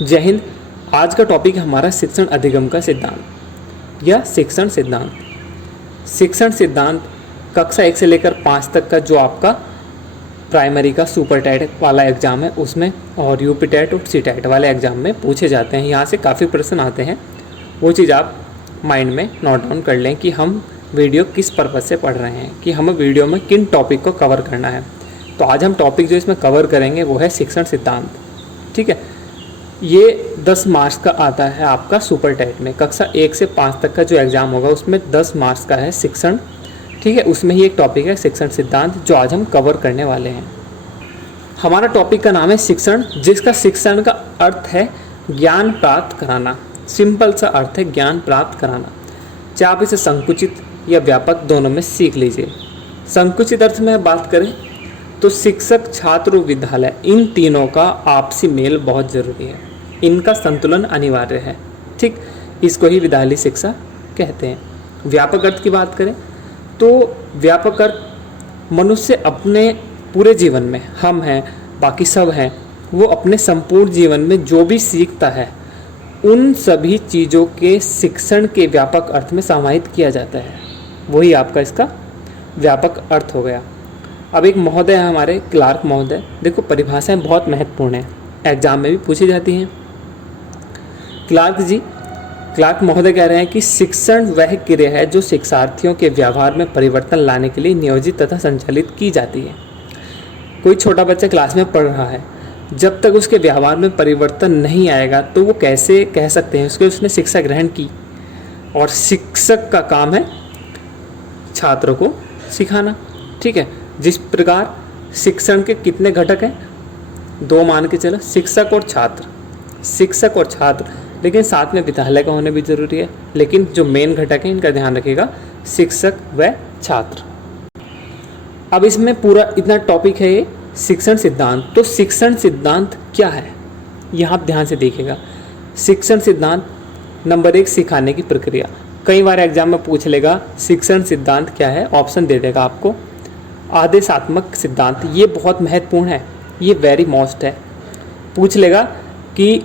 जय हिंद। आज का टॉपिक है हमारा शिक्षण अधिगम का सिद्धांत या शिक्षण सिद्धांत। शिक्षण सिद्धांत कक्षा 1 से लेकर 5 तक का जो आपका प्राइमरी का सुपर टेट वाला एग्ज़ाम है उसमें और यूपी टेट और सी टेट वाले एग्ज़ाम में पूछे जाते हैं। यहाँ से काफ़ी प्रश्न आते हैं, वो चीज़ आप माइंड में नोट डाउन कर लें कि हम वीडियो किस पर्पज़ से पढ़ रहे हैं, कि हमें वीडियो में किन टॉपिक को कवर करना है। तो आज हम टॉपिक जो इसमें कवर करेंगे वो है शिक्षण सिद्धांत। ठीक है, ये 10 मार्क्स का आता है आपका सुपर टेट में। कक्षा 1 से 5 तक का जो एग्ज़ाम होगा उसमें 10 मार्क्स का है शिक्षण। ठीक है, उसमें ही एक टॉपिक है शिक्षण सिद्धांत जो आज हम कवर करने वाले हैं। हमारा टॉपिक का नाम है शिक्षण, जिसका शिक्षण का अर्थ है ज्ञान प्राप्त कराना। सिंपल सा अर्थ है ज्ञान प्राप्त कराना। चाहे आप इसे संकुचित या व्यापक दोनों में सीख लीजिए। संकुचित अर्थ में बात करें तो शिक्षक, छात्र और विद्यालय, इन तीनों का आपसी मेल बहुत ज़रूरी है। इनका संतुलन अनिवार्य है। ठीक, इसको ही विद्यालय शिक्षा कहते हैं। व्यापक अर्थ की बात करें तो व्यापक अर्थ मनुष्य अपने पूरे जीवन में, हम हैं बाकी सब हैं, वो अपने संपूर्ण जीवन में जो भी सीखता है उन सभी चीज़ों के शिक्षण के व्यापक अर्थ में समाहित किया जाता है। वही आपका इसका व्यापक अर्थ हो गया। अब एक महोदय है हमारे क्लार्क महोदय, देखो परिभाषाएं बहुत महत्वपूर्ण हैं, एग्जाम में भी पूछी जाती हैं। क्लार्क महोदय कह रहे हैं कि शिक्षण वह क्रिया है जो शिक्षार्थियों के व्यवहार में परिवर्तन लाने के लिए नियोजित तथा संचालित की जाती है। कोई छोटा बच्चा क्लास में पढ़ रहा है, जब तक उसके व्यवहार में परिवर्तन नहीं आएगा तो वो कैसे कह सकते हैं उसने शिक्षा ग्रहण की। और शिक्षक का काम है छात्रों को सिखाना। ठीक है, जिस प्रकार शिक्षण के कितने घटक हैं, 2 मान के चलो, शिक्षक और छात्र, लेकिन साथ में विद्यालय का होने भी जरूरी है। लेकिन जो मेन घटक है इनका ध्यान रखिएगा, शिक्षक व छात्र। अब इसमें पूरा इतना टॉपिक है ये शिक्षण सिद्धांत। तो शिक्षण सिद्धांत क्या है, यहाँ आप ध्यान से देखिएगा। शिक्षण सिद्धांत नंबर 1 सिखाने की प्रक्रिया। कई बार एग्जाम में पूछ लेगा शिक्षण सिद्धांत क्या है, ऑप्शन दे देगा आपको। आदेशात्मक सिद्धांत, ये बहुत महत्वपूर्ण है, ये वेरी मोस्ट है। पूछ लेगा कि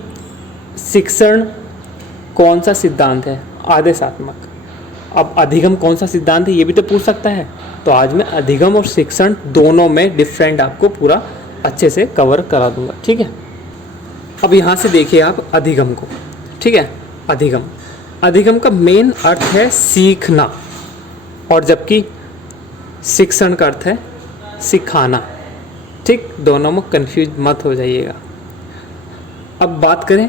शिक्षण कौन सा सिद्धांत है, आदेशात्मक। अब अधिगम कौन सा सिद्धांत है ये भी तो पूछ सकता है। तो आज मैं अधिगम और शिक्षण दोनों में डिफरेंट आपको पूरा अच्छे से कवर करा दूंगा। ठीक है, अब यहाँ से देखिए आप अधिगम को। ठीक है, अधिगम का मेन अर्थ है सीखना, और जबकि शिक्षण का अर्थ है सिखाना। ठीक, दोनों में कंफ्यूज मत हो जाइएगा। अब बात करें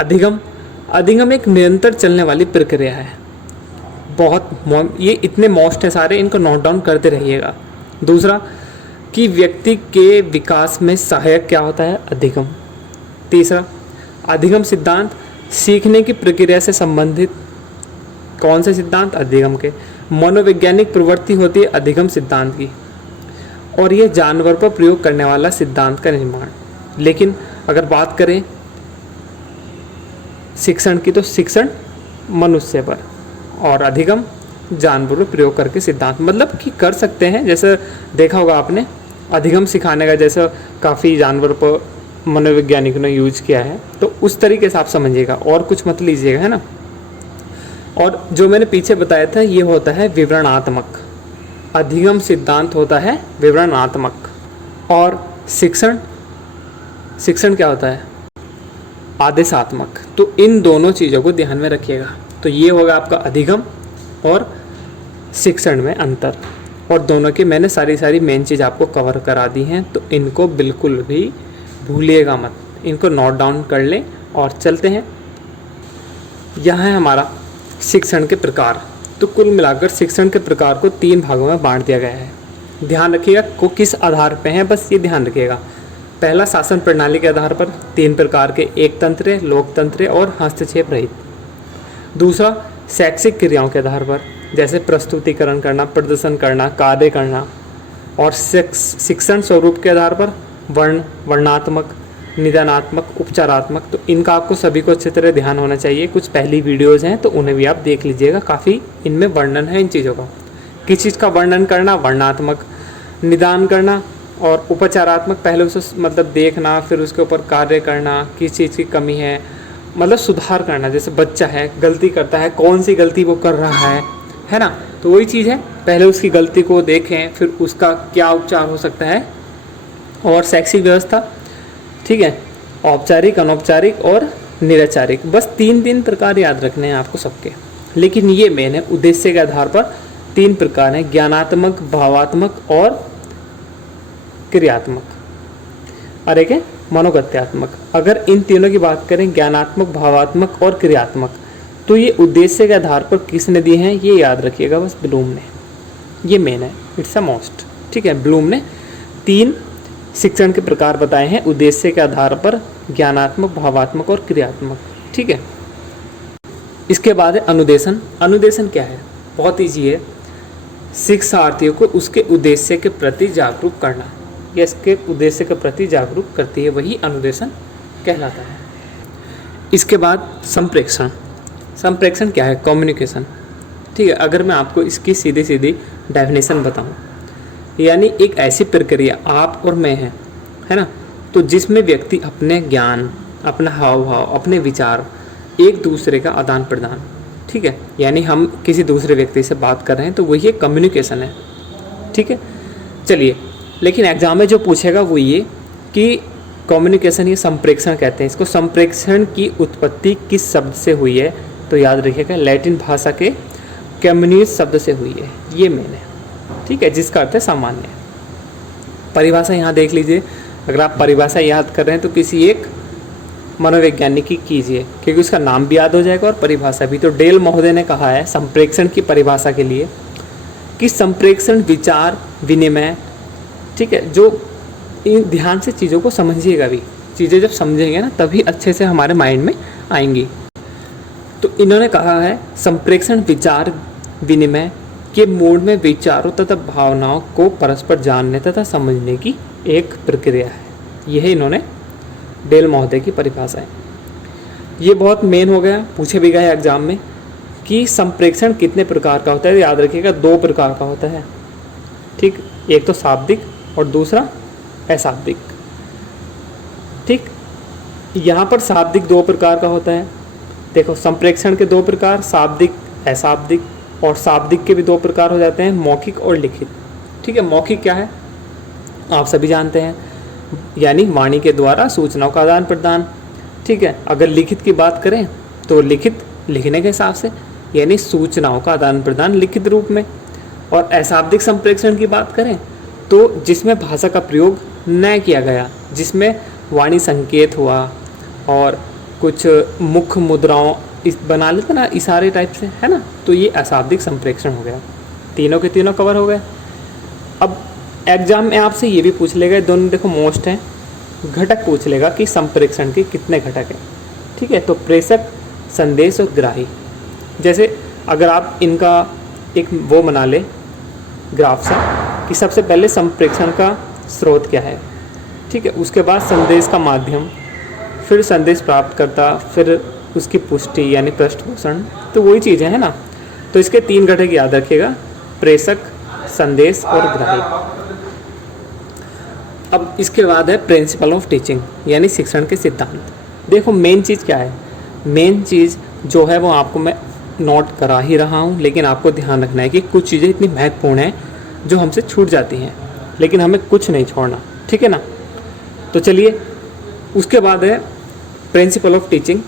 अधिगम एक निरंतर चलने वाली प्रक्रिया है। ये इतने मोस्ट है सारे, इनको नोट डाउन करते रहिएगा। दूसरा कि व्यक्ति के विकास में सहायक क्या होता है, अधिगम। तीसरा, अधिगम सिद्धांत सीखने की प्रक्रिया से संबंधित कौन से सिद्धांत, अधिगम के। मनोवैज्ञानिक प्रवृत्ति होती है अधिगम सिद्धांत की, और यह जानवर पर प्रयोग करने वाला सिद्धांत का निर्माण। लेकिन अगर बात करें शिक्षण की तो शिक्षण मनुष्य पर और अधिगम जानवर पर प्रयोग करके सिद्धांत, मतलब कि कर सकते हैं। जैसे देखा होगा आपने अधिगम सिखाने का, जैसे काफ़ी जानवर पर मनोवैज्ञानिक ने यूज किया है, तो उस तरीके से आप समझिएगा और कुछ मत लीजिएगा, है ना। और जो मैंने पीछे बताया था ये होता है विवरणात्मक। अधिगम सिद्धांत होता है विवरणात्मक, और शिक्षण क्या होता है, आदेशात्मक। तो इन दोनों चीज़ों को ध्यान में रखिएगा। तो ये होगा आपका अधिगम और शिक्षण में अंतर, और दोनों के मैंने सारी मेन चीज़ आपको कवर करा दी हैं। तो इनको बिल्कुल भी भूलिएगा मत, इनको नोट डाउन कर लें और चलते हैं। यहाँ है हमारा शिक्षण के प्रकार। तो कुल मिलाकर शिक्षण के प्रकार को 3 भागों में बांट दिया गया है। ध्यान रखिएगा को किस आधार पे है, बस ये ध्यान रखिएगा। पहला, शासन प्रणाली के आधार पर 3 प्रकार के, एकतंत्र, लोकतंत्र और हस्तक्षेप रहित। दूसरा, शैक्षिक क्रियाओं के आधार पर, जैसे प्रस्तुतिकरण करना, प्रदर्शन करना, कार्य करना। और शिक्षण स्वरूप के आधार पर वर्णात्मक, निदानात्मक, उपचारात्मक। तो इनका आपको सभी को अच्छी तरह ध्यान होना चाहिए। कुछ पहली वीडियोज़ हैं तो उन्हें भी आप देख लीजिएगा, काफ़ी इनमें वर्णन है इन चीज़ों का। किस चीज़ का वर्णन करना, वर्णात्मक, निदान करना और उपचारात्मक पहलू से मतलब देखना, फिर उसके ऊपर कार्य करना, किस चीज़ की कमी है, मतलब सुधार करना। जैसे बच्चा है, गलती करता है, कौन सी गलती वो कर रहा है ना, तो वही चीज़ है, पहले उसकी गलती को देखें, फिर उसका क्या उपचार हो सकता है। और शैक्षिक व्यवस्था, ठीक है, औपचारिक, अनौपचारिक और निरचारिक, बस 3 प्रकार याद रखने हैं आपको सबके। लेकिन ये मेन है, उद्देश्य के आधार पर 3 प्रकार हैं, ज्ञानात्मक, भावात्मक और क्रियात्मक, और एक है मनोगत्यात्मक। अगर इन तीनों की बात करें, ज्ञानात्मक, भावात्मक और क्रियात्मक, तो ये उद्देश्य के आधार पर किसने दिए हैं, ये याद रखिएगा बस, ब्लूम ने। ये मेन है, इट्स अ मोस्ट, ठीक है। ब्लूम ने 3 शिक्षण के प्रकार बताए हैं, उद्देश्य के आधार पर, ज्ञानात्मक, भावात्मक और क्रियात्मक, ठीक है। इसके बाद है अनुदेशन। अनुदेशन क्या है, बहुत ईजी है, शिक्षार्थियों को उसके उद्देश्य के प्रति जागरूक करना, या इसके उद्देश्य के प्रति जागरूक करती है, वही अनुदेशन कहलाता है। इसके बाद संप्रेक्षण। संप्रेक्षण क्या है, कम्युनिकेशन, ठीक है। अगर मैं आपको इसकी सीधी सीधी डेफिनेशन बताऊं, यानी एक ऐसी प्रक्रिया आप और मैं है ना, तो जिसमें व्यक्ति अपने ज्ञान, अपना हाव भाव, अपने विचार, एक दूसरे का आदान प्रदान, ठीक है, यानी हम किसी दूसरे व्यक्ति से बात कर रहे हैं, तो वही एक कम्युनिकेशन है, ठीक है। चलिए, लेकिन एग्जाम में जो पूछेगा वो ये कि कम्युनिकेशन, ये संप्रेक्षण कहते हैं इसको, संप्रेक्षण की उत्पत्ति किस शब्द से हुई है, तो याद रखिएगा लैटिन भाषा के कम्युनिस शब्द से हुई है, ये मेन है, ठीक है, जिसका अर्थ है सामान्य। परिभाषा यहाँ देख लीजिए, अगर आप परिभाषा याद कर रहे हैं तो किसी एक मनोवैज्ञानिक की कीजिए, क्योंकि उसका नाम भी याद हो जाएगा और परिभाषा भी। तो डेल महोदय ने कहा है संप्रेक्षण की परिभाषा के लिए कि संप्रेक्षण विचार विनिमय, ठीक है, जो ध्यान से चीज़ों को समझिएगा भी, चीज़ें जब समझेंगे ना तभी अच्छे से हमारे माइंड में आएंगी। तो इन्होंने कहा है संप्रेक्षण विचार विनिमय के मोड में विचारों तथा भावनाओं को परस्पर जानने तथा समझने की एक प्रक्रिया है। यह इन्होंने डेल महोदय की परिभाषा है। ये बहुत मेन हो गया, पूछे भी गए एग्जाम में कि संप्रेक्षण कितने प्रकार का होता है। याद रखिएगा 2 प्रकार का होता है, ठीक, एक तो शाब्दिक और दूसरा अशाब्दिक, ठीक। यहाँ पर शाब्दिक 2 प्रकार का होता है। देखो, संप्रेक्षण के 2 प्रकार, शाब्दिक, अशाब्दिक, और शाब्दिक के भी 2 प्रकार हो जाते हैं, मौखिक और लिखित, ठीक है। मौखिक क्या है आप सभी जानते हैं, यानी वाणी के द्वारा सूचनाओं का आदान प्रदान, ठीक है। अगर लिखित की बात करें तो लिखित लिखने के हिसाब से, यानी सूचनाओं का आदान प्रदान लिखित रूप में। और अशाब्दिक संप्रेक्षण की बात करें तो जिसमें भाषा का प्रयोग न किया गया, जिसमें वाणी संकेत हुआ और कुछ मुख्य मुद्राओं इस बना लेते ना, इशारे टाइप से, है ना, तो ये अशाब्दिक संप्रेक्षण हो गया। तीनों के तीनों कवर हो गए। अब एग्जाम में आपसे ये भी पूछ लेगा, दोनों देखो मोस्ट हैं, घटक पूछ लेगा कि संप्रेक्षण के कितने घटक हैं, ठीक है। तो प्रेषक, संदेश और ग्राही। जैसे अगर आप इनका एक वो बना ले ग्राफ सा कि सबसे पहले संप्रेक्षण का स्रोत क्या है, ठीक है, उसके बाद संदेश का माध्यम, फिर संदेश प्राप्त करता, फिर उसकी पुष्टि यानी पृष्ठपोषण, तो वही चीज़ें हैं ना। तो इसके 3 घटक याद रखिएगा, प्रेषक, संदेश और ग्राही। अब इसके बाद है प्रिंसिपल ऑफ टीचिंग, यानी शिक्षण के सिद्धांत। देखो मेन चीज़ क्या है, मेन चीज़ जो है वो आपको मैं नोट करा ही रहा हूँ, लेकिन आपको ध्यान रखना है कि कुछ चीज़ें इतनी महत्वपूर्ण हैं जो हमसे छूट जाती हैं, लेकिन हमें कुछ नहीं छोड़ना, ठीक है ना। तो चलिए, उसके बाद है प्रिंसिपल ऑफ टीचिंग,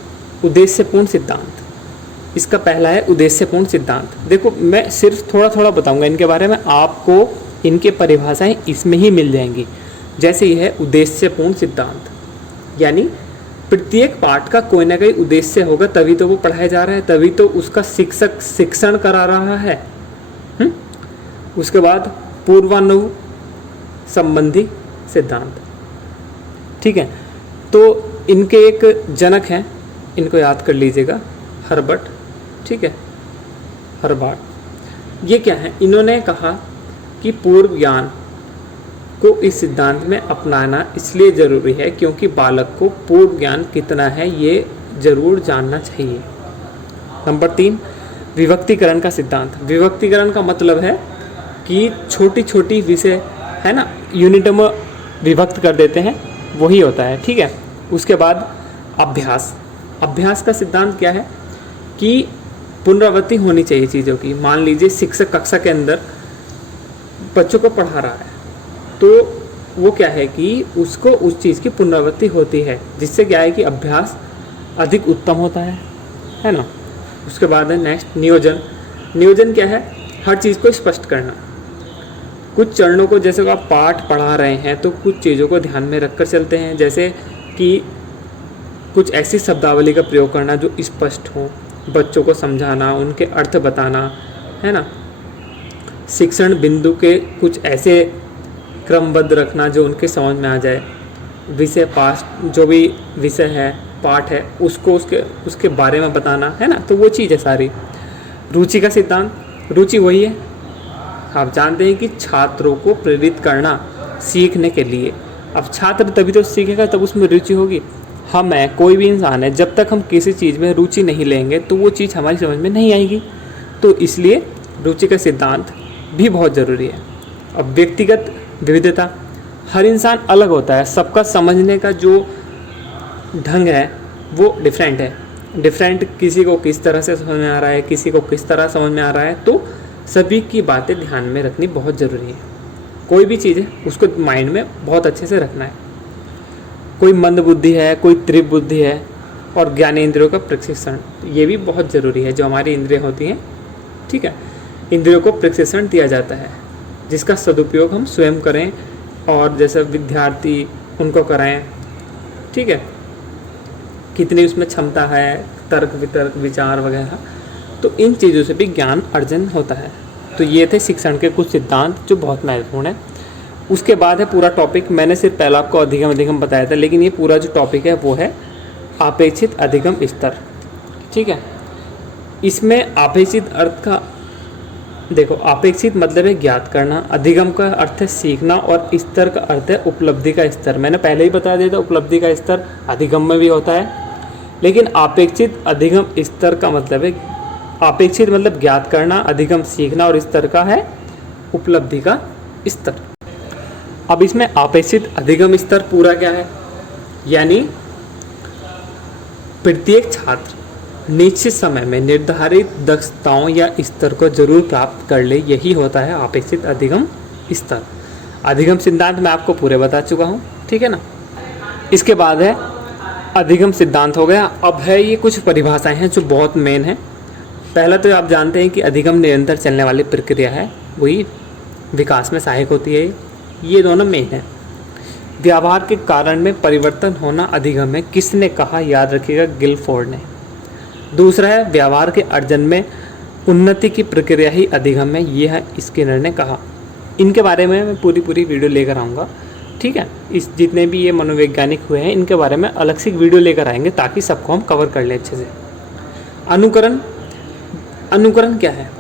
उद्देश्यपूर्ण सिद्धांत। इसका पहला है उद्देश्यपूर्ण सिद्धांत। देखो मैं सिर्फ थोड़ा थोड़ा बताऊंगा इनके बारे में, आपको इनके परिभाषाएं इसमें ही मिल जाएंगी। जैसे यह है उद्देश्यपूर्ण सिद्धांत, यानी प्रत्येक पाठ का कोई ना कोई उद्देश्य होगा, तभी तो वो पढ़ाया जा रहा है, तभी तो उसका शिक्षक शिक्षण करा रहा है। उसके बाद पूर्वानुव संबंधी सिद्धांत, ठीक है। तो इनके एक जनक हैं, इनको याद कर लीजिएगा, हर्बर्ट, ठीक है, हर्बर्ट। ये क्या है, इन्होंने कहा कि पूर्व ज्ञान को इस सिद्धांत में अपनाना इसलिए ज़रूरी है क्योंकि बालक को पूर्व ज्ञान कितना है ये ज़रूर जानना चाहिए। नंबर 3, विभक्तिकरण का सिद्धांत। विभक्तिकरण का मतलब है कि छोटी छोटी विषय है ना, यूनिट में विभक्त कर देते हैं, वही होता है। ठीक है, उसके बाद अभ्यास। अभ्यास का सिद्धांत क्या है कि पुनरावृत्ति होनी चाहिए चीज़ों की। मान लीजिए शिक्षक कक्षा के अंदर बच्चों को पढ़ा रहा है, तो वो क्या है कि उसको उस चीज़ की पुनरावृत्ति होती है, जिससे क्या है कि अभ्यास अधिक उत्तम होता है ना। उसके बाद है नेक्स्ट नियोजन। नियोजन क्या है? हर चीज़ को स्पष्ट करना। कुछ चरणों को, जैसे आप पाठ पढ़ा रहे हैं तो कुछ चीज़ों को ध्यान में रखकर चलते हैं, जैसे कि कुछ ऐसी शब्दावली का प्रयोग करना जो स्पष्ट हो, बच्चों को समझाना, उनके अर्थ बताना, है ना। शिक्षण बिंदु के कुछ ऐसे क्रमबद्ध रखना जो उनके समझ में आ जाए। विषय पाठ, जो भी विषय है, पाठ है, उसको उसके बारे में बताना, है ना। तो वो चीज़ है सारी। रुचि का सिद्धांत। रुचि वही है, आप जानते हैं कि छात्रों को प्रेरित करना सीखने के लिए। अब छात्र तभी तो सीखेगा, तब उसमें रुचि होगी। हम है, कोई भी इंसान है, जब तक हम किसी चीज़ में रुचि नहीं लेंगे तो वो चीज़ हमारी समझ में नहीं आएगी। तो इसलिए रुचि का सिद्धांत भी बहुत ज़रूरी है। अब व्यक्तिगत विविधता। हर इंसान अलग होता है, सबका समझने का जो ढंग है वो डिफरेंट है। डिफरेंट, किसी को किस तरह से समझ में आ रहा है, किसी को किस तरह समझ में आ रहा है, तो सभी की बातें ध्यान में रखनी बहुत ज़रूरी है। कोई भी चीज़ है उसको माइंड में बहुत अच्छे से रखना है। कोई मंद बुद्धि है, कोई तीव्र बुद्धि है, और ज्ञानेंद्रियों का प्रशिक्षण, ये भी बहुत ज़रूरी है। जो हमारी इंद्रियाँ होती हैं, ठीक है, इंद्रियों को प्रशिक्षण दिया जाता है, जिसका सदुपयोग हम स्वयं करें और जैसे विद्यार्थी उनको कराएं। ठीक है, कितनी उसमें क्षमता है, तर्क वितर्क विचार वगैरह, तो इन चीज़ों से भी ज्ञान अर्जन होता है। तो ये थे शिक्षण के कुछ सिद्धांत जो बहुत महत्वपूर्ण है। उसके बाद है पूरा टॉपिक। मैंने सिर्फ पहला आपको अधिगम बताया था, लेकिन ये पूरा जो टॉपिक है वो है अपेक्षित अधिगम स्तर। ठीक है, इसमें अपेक्षित अर्थ का देखो, अपेक्षित मतलब है ज्ञात करना, अधिगम का अर्थ है सीखना, और स्तर का अर्थ है उपलब्धि का स्तर। मैंने पहले ही बता दिया था, उपलब्धि का स्तर अधिगम में भी होता है, लेकिन अपेक्षित अधिगम स्तर का मतलब है, अपेक्षित मतलब ज्ञात करना, अधिगम सीखना, और स्तर का है उपलब्धि का स्तर। अब इसमें अपेक्षित अधिगम स्तर पूरा क्या है, यानी प्रत्येक छात्र निश्चित समय में निर्धारित दक्षताओं या स्तर को जरूर प्राप्त कर ले, यही होता है अपेक्षित अधिगम स्तर। अधिगम सिद्धांत मैं आपको पूरे बता चुका हूँ, ठीक है ना। इसके बाद है अधिगम सिद्धांत हो गया। अब है ये कुछ परिभाषाएं हैं जो बहुत मेन है। पहला तो आप जानते हैं कि अधिगम निरंतर चलने वाली प्रक्रिया है, वही विकास में सहायक होती है। ये दोनों मेन है। व्यवहार के कारण में परिवर्तन होना अधिगम है, किसने कहा, याद रखिएगा, गिलफोर्ड ने। दूसरा है व्यवहार के अर्जन में उन्नति की प्रक्रिया ही अधिगम है, यह है स्किनर ने कहा। इनके बारे में मैं पूरी वीडियो लेकर आऊँगा, ठीक है। इस जितने भी ये मनोवैज्ञानिक हुए हैं इनके बारे में अलग से वीडियो लेकर आएंगे, ताकि सबको हम कवर कर लें अच्छे से। अनुकरण। अनुकरण क्या है?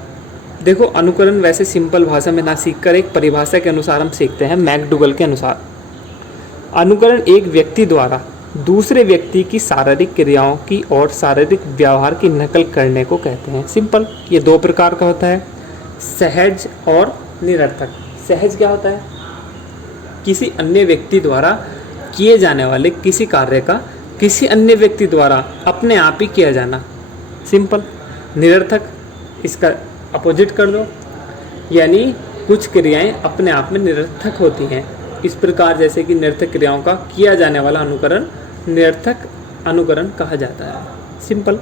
देखो, अनुकरण वैसे सिंपल भाषा में ना सीखकर एक परिभाषा के अनुसार हम सीखते हैं, मैकडूगल के अनुसार। अनुकरण एक व्यक्ति द्वारा दूसरे व्यक्ति की शारीरिक क्रियाओं की और शारीरिक व्यवहार की नकल करने को कहते हैं। सिंपल, ये दो प्रकार का होता है, सहज और निरर्थक। सहज क्या होता है? किसी अन्य व्यक्ति द्वारा किए जाने वाले किसी कार्य का किसी अन्य व्यक्ति द्वारा अपने आप ही किया जाना, सिंपल। निरर्थक, इसका अपोजिट कर दो, यानी कुछ क्रियाएं अपने आप में निरर्थक होती हैं। इस प्रकार जैसे कि निरर्थक क्रियाओं का किया जाने वाला अनुकरण निरर्थक अनुकरण कहा जाता है, सिंपल।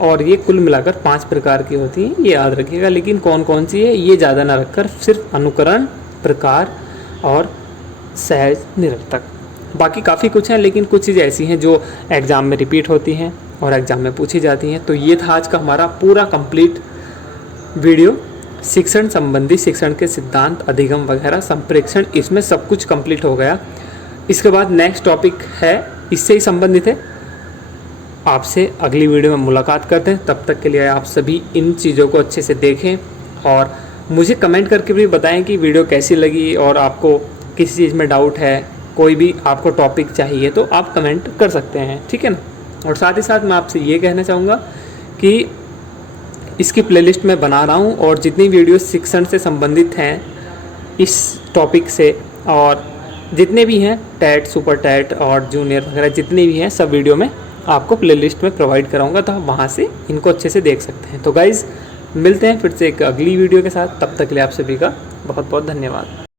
और ये कुल मिलाकर 5 प्रकार की होती हैं, ये याद रखिएगा। लेकिन कौन कौन सी है ये ज़्यादा ना रखकर सिर्फ अनुकरण, प्रकार और सहज, निरर्थक। बाकी काफ़ी कुछ है, लेकिन कुछ चीज़ ऐसी हैं जो एग्ज़ाम में रिपीट होती हैं और एग्ज़ाम में पूछी जाती हैं। तो ये था आज का हमारा पूरा कंप्लीट वीडियो, शिक्षण संबंधी, शिक्षण के सिद्धांत, अधिगम वगैरह, संप्रेक्षण, इसमें सब कुछ कंप्लीट हो गया। इसके बाद नेक्स्ट टॉपिक है, इससे ही संबंधित है। आपसे अगली वीडियो में मुलाकात करते हैं, तब तक के लिए आप सभी इन चीज़ों को अच्छे से देखें और मुझे कमेंट करके भी बताएं कि वीडियो कैसी लगी, और आपको किसी चीज़ में डाउट है, कोई भी आपको टॉपिक चाहिए तो आप कमेंट कर सकते हैं, ठीक है ना। और साथ ही साथ मैं आपसे ये कहना चाहूँगा कि इसकी प्लेलिस्ट मैं बना रहा हूँ, और जितनी वीडियो शिक्षण से संबंधित हैं इस टॉपिक से, और जितने भी हैं टैट, सुपर टैट और जूनियर वगैरह जितने भी हैं सब वीडियो में आपको प्लेलिस्ट में प्रोवाइड कराऊंगा, तो आप वहाँ से इनको अच्छे से देख सकते हैं। तो गाइज़ मिलते हैं फिर से एक अगली वीडियो के साथ, तब तक के लिए आप सभी का बहुत बहुत धन्यवाद।